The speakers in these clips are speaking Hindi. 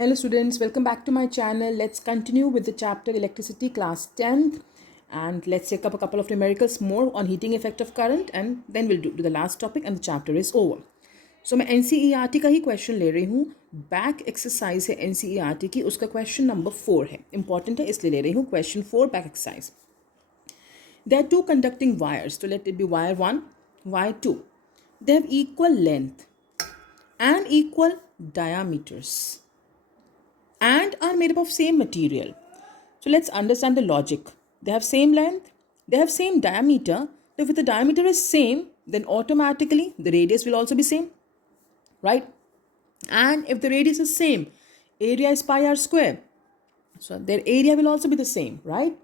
Hello students, welcome back to my channel. Let's continue with the chapter Electricity class 10th and let's take up a couple of numericals more on heating effect of current and then we'll do the last topic and the chapter is over. So मैं NCERT का ही क्वेश्चन ले रही हूँ. बैक एक्सरसाइज है NCERT की, उसका क्वेश्चन नंबर 4 है. इंपॉर्टेंट है इसलिए ले रही हूँ. Question 4 back exercise. There are two conducting wires. So let it be wire 1, wire 2. They have equal length and equal diameters and are made up of same material. So let's understand the logic. They have same length, they have same diameter. So if the diameter is same, then automatically the radius will also be same, right? And if the radius is same, area is pi r square. So their area will also be the same, right?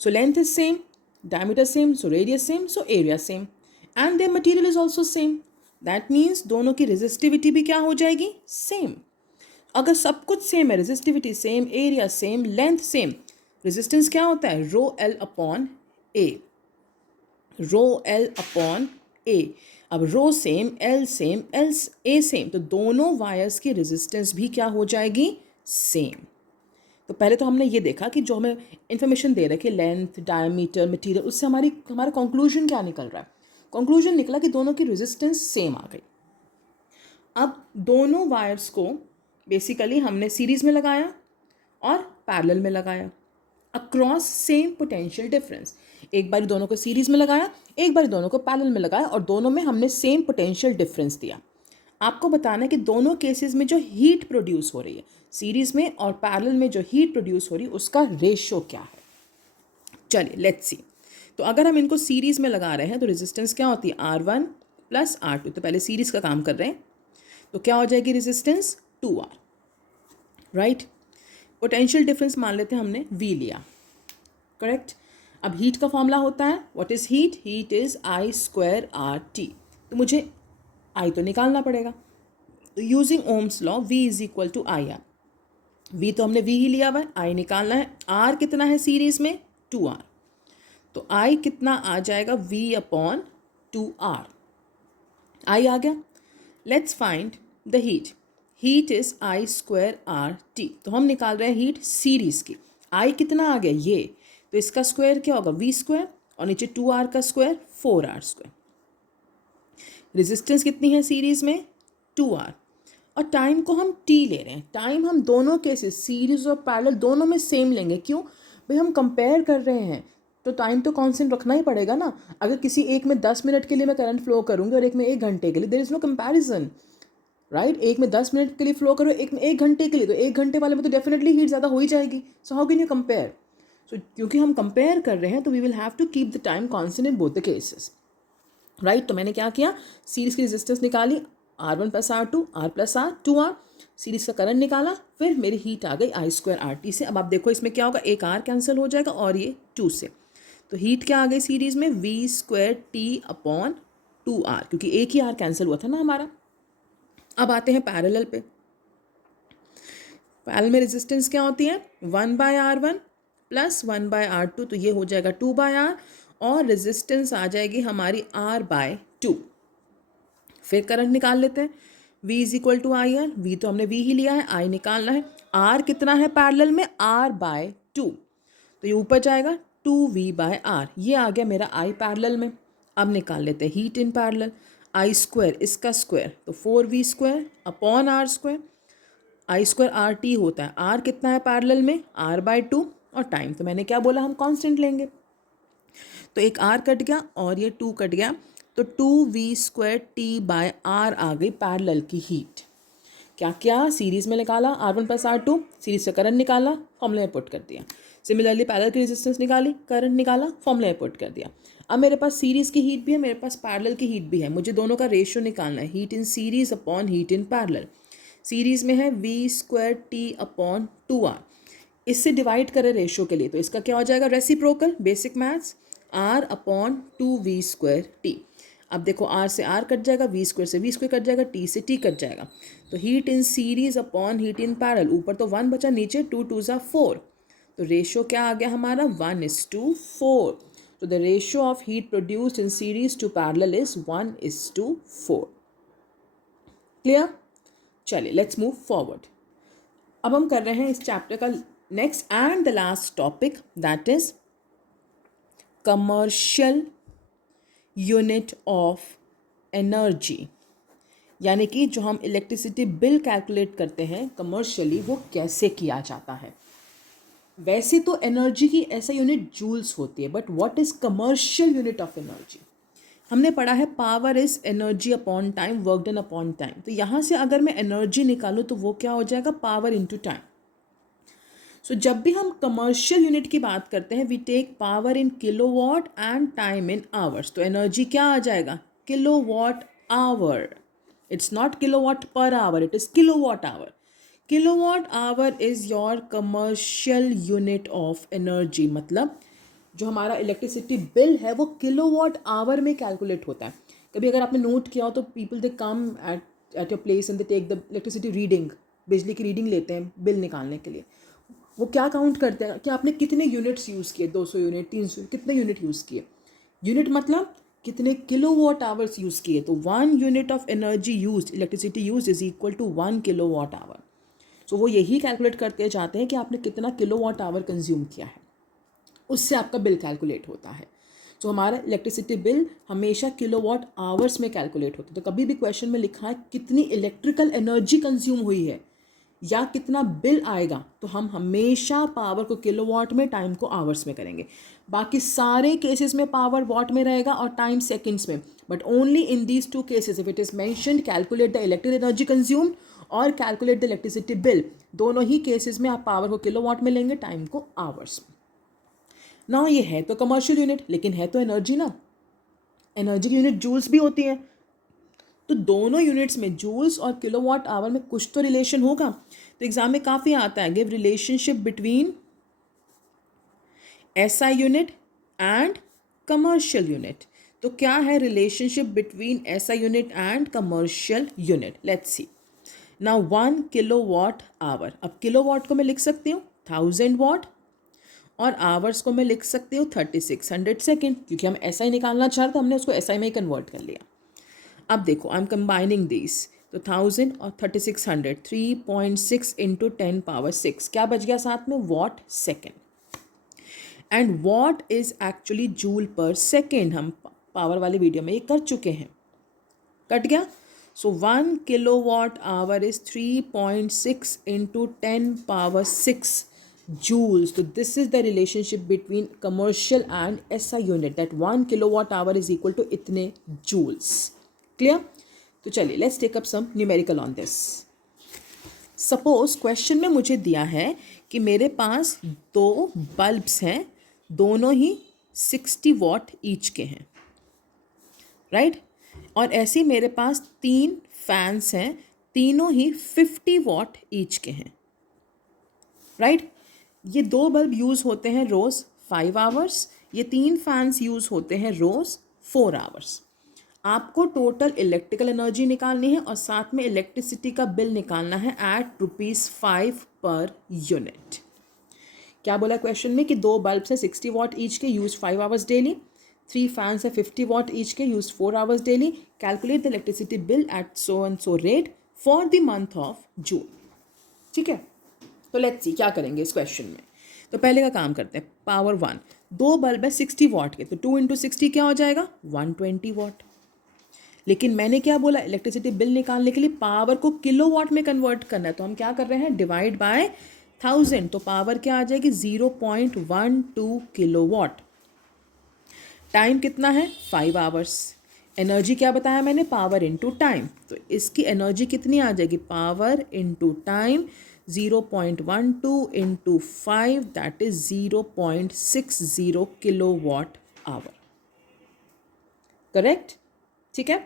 So length is same, diameter same, so radius same, so area same. And their material is also same. That means दोनों की resistivity भी क्या हो जाएगी? Same. अगर सब कुछ सेम है, resistivity same, area same, length same, resistance क्या होता है? Rho L upon A. Rho L upon A. अब rho same, L same, L A same, तो दोनों वायर्स की रेजिस्टेंस भी क्या हो जाएगी? सेम. तो पहले तो हमने ये देखा कि जो हमें इंफॉर्मेशन दे रखे लेंथ, डायमीटर, मटेरियल, उससे हमारा कंक्लूजन क्या निकल रहा है? कंक्लूजन निकला कि दोनों की रेजिस्टेंस सेम आ गई. अब दोनों वायर्स को बेसिकली हमने सीरीज में लगाया और पैरेलल में लगाया अक्रॉस सेम पोटेंशियल डिफरेंस. एक बार दोनों को सीरीज में लगाया, एक बार दोनों को पैरेलल में लगाया और दोनों में हमने सेम पोटेंशियल डिफरेंस दिया. आपको बताना है कि दोनों केसेस में जो हीट प्रोड्यूस हो रही है सीरीज में और पैरेलल में, जो हीट प्रोड्यूस हो रही है उसका रेशियो क्या है. चलिए लेट्स सी. तो अगर हम इनको सीरीज में लगा रहे हैं तो रेजिस्टेंस क्या होती है? R1 plus R2. तो पहले सीरीज का काम कर रहे हैं तो क्या हो जाएगी? Resistance 2R, right. Potential difference मान लेते हैं हमने V लिया, करेक्ट. अब हीट का फॉर्मूला होता है, what is heat? Heat is I square RT. तो मुझे I तो निकालना पड़ेगा. तो using Ohm's law V is equal to IR. V तो हमने V ही लिया हुआ है, I निकालना है. R कितना है सीरीज में? 2R. तो I कितना आ जाएगा? V upon 2R. I आ गया. Let's find the heat. Heat is I square RT. तो हम निकाल रहे हैं हीट सीरीज की. I कितना आ गया? ये. तो इसका स्क्वायर क्या होगा? V स्क्वायर और नीचे 2R का स्क्वायर 4R स्क्वायर. रेजिस्टेंस कितनी है सीरीज में? 2R. और टाइम को हम T ले रहे हैं. टाइम हम दोनों केसेस सीरीज और पैरेलल दोनों में सेम लेंगे. क्यों भाई? हम कंपेयर कर रहे हैं तो टाइम तो कांस्टेंट रखना ही पड़ेगा ना. अगर किसी एक में 10 मिनट के लिए मैं करंट फ्लो करूंगी और एक में 1 घंटे के लिए, there is no comparison, right. एक में 10 मिनट के लिए फ्लो करो, एक में 1 घंटे के लिए, तो 1 घंटे वाले में तो डेफिनेटली हीट ज़्यादा हो ही जाएगी. So how can you compare? So क्योंकि हम कंपेयर कर रहे हैं तो we will have to keep the time constant in both the cases, right. तो मैंने क्या किया? सीरीज की रेजिस्टेंस निकाली, R1 plus R2, R plus R 2R. Series का करंट निकाला, फिर मेरी हीट आ गई I स्क्वायर RT से. अब आप देखो इसमें क्या होगा? एक R कैंसिल हो जाएगा और ये 2 से. तो हीट क्या आ गई सीरीज में? V square T upon 2R, क्योंकि एक ही R कैंसिल हुआ था ना हमारा. अब आते हैं पैरेलल पे. पैरेलल में रेजिस्टेंस क्या होती है? 1/R1 plus 1/R2. तो ये हो जाएगा 2/R और रेजिस्टेंस आ जाएगी हमारी R/2. फिर करंट निकाल लेते हैं. V is equal to IR. V तो हमने V ही लिया है, I निकालना है. R कितना है पैरेलल में? R/2. तो ये ऊपर जाएगा 2V/R. ये आ गया मेरा I पैरेलल में. अब निकाल लेते हैं heat in parallel. I square इसका स्क्वायर तो 4V square upon R square. I square RT होता है. R कितना है पैरेलल में? R/2. और टाइम तो मैंने क्या बोला? हम कांस्टेंट लेंगे. तो एक R कट गया और ये 2 कट गया, तो 2V स्क्वायर T/R आ गई पैरेलल की हीट. क्या क्या? सीरीज में निकाला R1 प्लस R2, सीरीज से करंट निकाला, फॉर्मूला में पुट कर दिया. सिमिलरली पैरेलल की रेजिस्टेंस निकाली, करंट निकाला, फॉर्मूला में पुट कर दिया. अब मेरे पास सीरीज की हीट भी है, मेरे पास पैरेलल की हीट भी है. मुझे दोनों का रेशियो निकालना है. Heat in series upon heat in parallel. Series में है V square T upon 2R. इससे डिवाइड करें रेशियो के लिए तो इसका क्या हो जाएगा? Reciprocal, basic maths. R upon 2V square T. अब देखो R से R कट जाएगा, V स्क्वायर से V स्क्वायर कट जाएगा, T से T कट जाएगा. तो heat in series upon heat in parallel. ऊपर तो 1 बचा, नीचे 2 2 ज़ा 4. तो रेशियो क्या आ गया हमारा? 1:4. तो the ratio of heat produced in series to parallel is 1:4. Clear? चलिए लेट्स मूव फॉरवर्ड. अब हम कर रहे हैं इस चैप्टर का next and the last topic, that is commercial unit of energy. यानी कि जो हम इलेक्ट्रिसिटी बिल कैलकुलेट करते हैं कमर्शियली, वो कैसे किया जाता है। वैसे तो एनर्जी की ऐसा यूनिट जूल्स होती है, but what is commercial unit of energy. हमने पढ़ा है power is energy upon time, work done upon time. तो यहाँ से अगर मैं एनर्जी निकालूँ तो वो क्या हो जाएगा, पावर इनटू टाइम। सो जब भी हम कमर्शियल यूनिट की बात करते हैं, we take power in kilowatt and time in hours. तो एनर्जी क्या आ जाएगा, kilowatt hour. It's not kilowatt per hour, it is kilowatt hour. Kilowatt hour is your commercial unit of energy. मतलब जो हमारा इलेक्ट्रिसिटी बिल है वो किलोवाट आवर में कैलकुलेट होता है। कभी अगर आपने नोट किया हो तो people they come at your place and they take the electricity reading, बिजली की रीडिंग लेते हैं बिल निकालने के लिए। वो क्या काउंट करते हैं कि आपने कितने यूनिट्स यूज़ किए, 200 यूनिट, 300, कितने यूनिट यूज़ किए। यूनिट मतलब कितने किलोवाट आवर्स यूज़ किए। तो 1 unit of energy use, electricity use is equal to 1 kilowatt hour. So वो यही कैलकुलेट करते जाते हैं कि आपने कितना किलोवाट आवर कंज्यूम किया है, उससे आपका बिल कैलकुलेट होता है। तो हमारा इलेक्ट्रिसिटी बिल हमेशा किलोवाट आवर्स में कैलकुलेट होता है। तो कभी भी क्वेश्चन में लिखा है कितनी इलेक्ट्रिकल एनर्जी कंज्यूम हुई है या कितना बिल आएगा, तो हम हमेशा पावर को किलोवाट में, टाइम को आवर्स में करेंगे। बाकी सारे केसेस में पावर वॉट में रहेगा और टाइम सेकंड्स में, but only in these 2 cases if it is mentioned calculate the electric energy consumed और कैलकुलेट द इलेक्ट्रिसिटी बिल, दोनों ही केसेस में आप पावर को किलोवाट में लेंगे, टाइम को आवर्स में ना। ये है तो कमर्शियल यूनिट, लेकिन है तो एनर्जी ना। एनर्जी की यूनिट जूल्स भी होती है। तो दोनों यूनिट्स में, जूल्स और किलोवाट आवर में कुछ तो रिलेशन होगा। तो एग्जाम में काफ़ी आता है, give relationship between SI unit and commercial unit. तो क्या है relationship between SI unit and commercial unit, let's see. Now 1 kilowatt hour, अब किलोवाट को मैं लिख सकती हूँ 1000 वाट और आवर्स को मैं लिख सकती हूँ 3600 सेकेंड, क्योंकि हम एसआई निकालना चाह रहे थे, हमने उसको एसआई में ही कन्वर्ट कर लिया। अब देखो आई एम कंबाइनिंग दिस, तो 1000 और 3600, 3.6 इंटू 10 पावर 6, क्या बच गया साथ में, watt second. And what is actually joule पर सेकेंड, हम पावर वाले वीडियो में ये कर चुके हैं, कट गया। सो 1 kilowatt hour is 3.6 into 10 power 6 joules. So this is the relationship between commercial and SI unit, that 1 kilowatt hour is equal to इतने joules. Clear? तो चलिए let's take up some numerical on this. Suppose question में मुझे दिया है कि मेरे पास 2 बल्ब्स हैं, दोनों ही 60 वॉट ईच के हैं, राइट? और ऐसे ही मेरे पास 3 फैंस हैं, तीनों ही 50 वॉट ईच के हैं, राइट? ये 2 बल्ब यूज़ होते हैं रोज़ 5 आवर्स, ये 3 फैंस यूज़ होते हैं रोज़ 4 आवर्स। आपको टोटल इलेक्ट्रिकल एनर्जी निकालनी है और साथ में इलेक्ट्रिसिटी का बिल निकालना है एट ₹5 पर यूनिट। क्या बोला क्वेश्चन में कि 2 बल्ब हैं 60 वॉट ईच के, यूज 5 आवर्स डेली, 3 फैंस हैं 50 वॉट ईच के, use 4 hours daily, calculate the electricity bill eight so and so rate for the month of जून। ठीक है, तो लेट्स सी क्या करेंगे इस क्वेश्चन में। तो पहले का काम करते हैं, पावर 1, 2 बल्ब है 60 वॉट के, तो 2 इंटू 60 क्या हो जाएगा, 120 वॉट। लेकिन मैंने क्या बोला, इलेक्ट्रिसिटी बिल निकालने के लिए पावर को किलोवाट में कन्वर्ट करना है, तो हम क्या कर रहे हैं, डिवाइड बाय 1000, तो पावर क्या आ जाएगी 0.12 किलोवाट। टाइम कितना है 5 आवर्स। एनर्जी क्या बताया मैंने, पावर इनटू टाइम, तो इसकी एनर्जी कितनी आ जाएगी, power into time 0.12 into 5, that is 0.60 kilowatt hour, correct? ठीक है,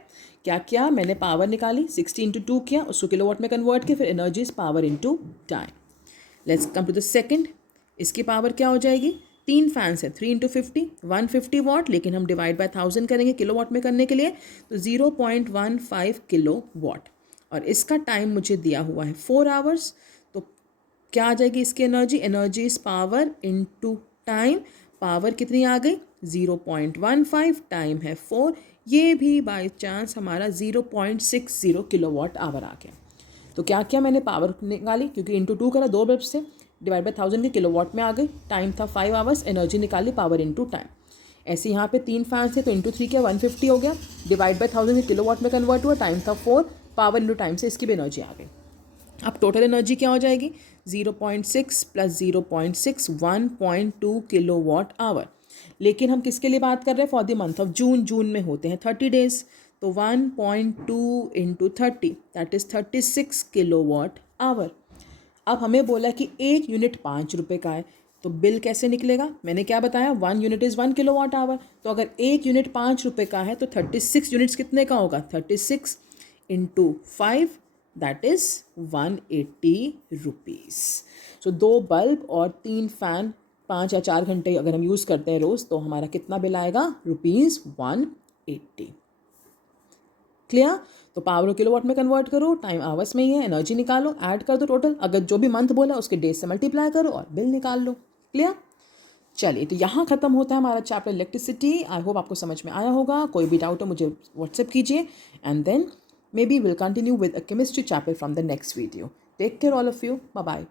क्या किया मैंने, पावर निकाली, 60 इंटू 2 किया, उसको किलोवाट में कन्वर्ट किया, फिर energy is power into time. Let's come to the second, इसकी पावर क्या हो जाएगी, 3 फैंस हैं 3 इंटू 50, 150 वॉट, लेकिन हम डिवाइड बाय 1000 करेंगे किलोवाट में करने के लिए, तो 0.15 किलो वॉट। और इसका टाइम मुझे दिया हुआ है 4 आवर्स, तो क्या आ जाएगी इसकी energy, energy is power into time, power कितनी आ गई 0.15, टाइम है 4, ये भी बाय चांस हमारा 0.60 किलोवाट आवर आ गया। तो क्या किया मैंने, पावर निकाली, क्योंकि इंटू 2 करा, 2 बल्ब से, डिवाइड बाई 1000 के किलोवाट में आ गई, टाइम था 5 आवर्स, एनर्जी निकाली, पावर इंटू टाइम। ऐसे यहाँ पे 3 फैंस थे तो इंटू 3 किया, 150 हो गया, डिवाइड बाई 1000 के किलोवाट में कन्वर्ट हुआ, टाइम था 4, पावर इंटू टाइम से इसकी भी एनर्जी आ गई। अब टोटल एनर्जी क्या हो जाएगी, 0.6 प्लस 0.6 1.2 किलोवाट आवर। लेकिन हम किसके लिए बात कर रहे हैं, for the month of June. जून में होते हैं 30 डेज, तो 1.2 into 30 that is 36 kilowatt hour. अब हमें बोला कि 1 यूनिट 5 रुपये का है, तो बिल कैसे निकलेगा, मैंने क्या बताया, 1 यूनिट इज़ 1 किलोवाट आवर। तो अगर 1 यूनिट 5 रुपये का है तो 36 यूनिट्स कितने का होगा, 36 into 5 that is 180 rupees. So 2 bulb और 3 फैन 5 या 4 घंटे अगर हम यूज़ करते हैं रोज़, तो हमारा कितना बिल आएगा, रुपीज़ 180। क्लियर। तो पावर किलोवाट में कन्वर्ट करो, टाइम आवर्स में ही है, एनर्जी निकालो, ऐड कर दो टोटल, अगर जो भी मंथ बोला उसके डेज से मल्टीप्लाई करो और बिल निकाल लो। क्लियर। चलिए, तो यहाँ ख़त्म होता है हमारा चैप्टर इलेक्ट्रिसिटी। आई होप आपको समझ में आया होगा। कोई भी डाउट हो मुझे व्हाट्सएप कीजिए, and then maybe we'll continue with a chemistry chapter from the next video. Take care all of you. Bye bye.